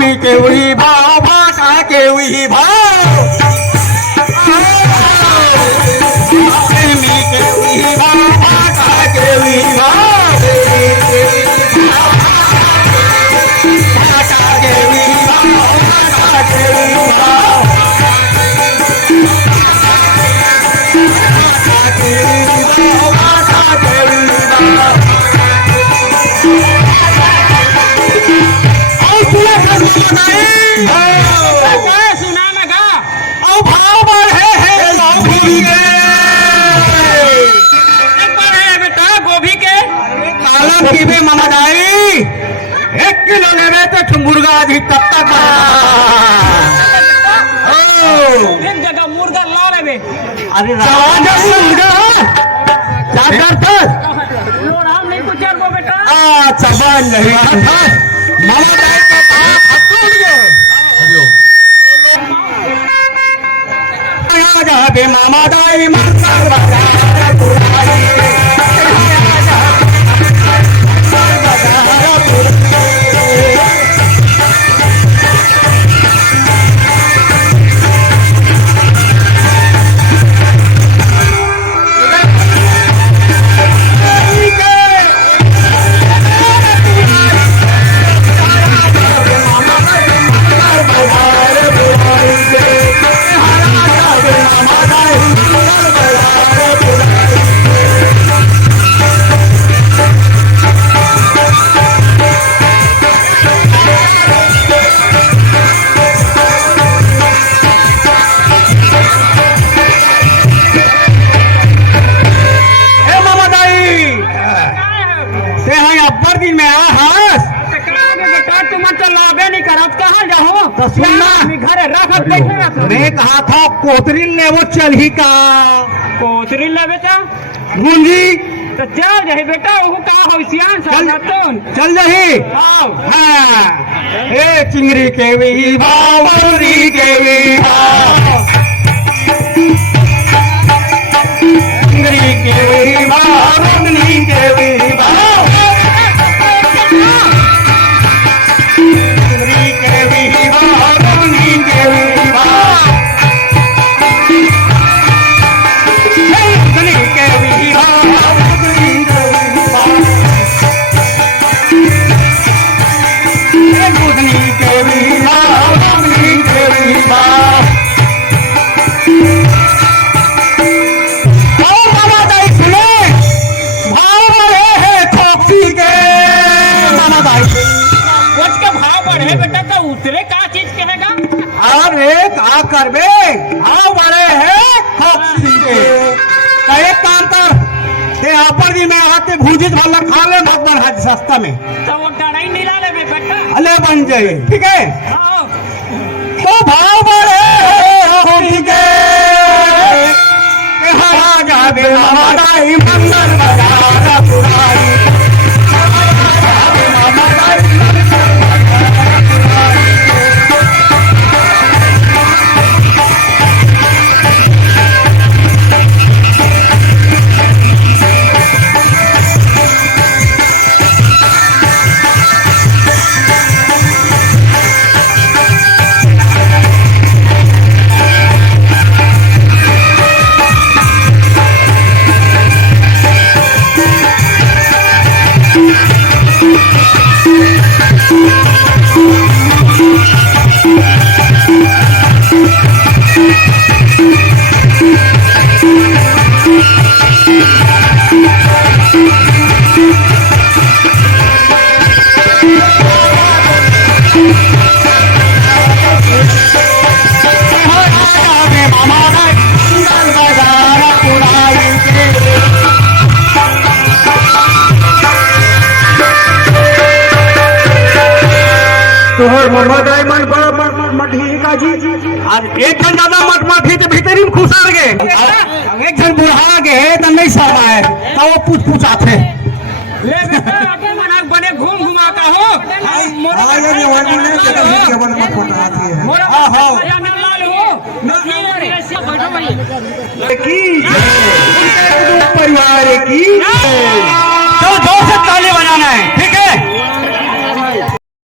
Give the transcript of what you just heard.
मी केवढी भाव भाटा केवढी भाव मी केवढी भाव भाटा केवढी भाव भाटा केवढी भाव भाटा केवढी भाव भाटा केवढी भाव भाटा केवढी भाव काय सुना लगा भाव बढ़े है गोभी के बढ़े बेटा गोभी के काला पीबे मामा दाई 1 किलो लेवे तो मुर्गा आधी तब तक एक जगह मुर्गा ला लेवे अरे मुर्गा क्या करता हम नहीं कुछ को बेटा चबान नहीं मामा दाई के जाबे मामा दाई मंगल बाजार पुराई मैं कहा था कोतरी लेवो चल ही का कोतरी ले बेटा मुंजी तो चल जाही बेटा वो का होशियार चल जाही हाँ ए चिंगरी के भी भाव बौरी के भी भाव चिंगरी के भी भाव रोगनी के भी भाव चिंगरी के भी भाव रोगनी के भी भाव रोगनी के भी भाव रोगनी के भी भाव रोगनी के भी भाव रोगनी के भी भाव बेटा का उतरे का चीज कहेगा अरे का करबे भाव बड़े है खोपसी के एक काम कर ते पर भी मैं आते भूजित वाला खा ले मत बन हाथ सस्ता में तो वो डराई नहीं ला ले बेटा अले बन जाए ठीक है हाँ तो भाव बड़े है खोपसी के हरा जाबे हमारी मंगल बाजार पुराई तोहर मोहम्मद अयमन मठी का जी आज एक जन ज्यादा मठी तो भीतरी में खुश आ गए एक जन बुढ़ा गए तो नहीं समा है तो वो पूछ आते ले बेटा आगे मना बने घूम घुमा का हो मोरा ये वाली ने जगह भी केवल मत पटाती है मोरा या ना लाल हो बैठो भाई की परिवार की तो जोर से ताली बजाना है ठीक है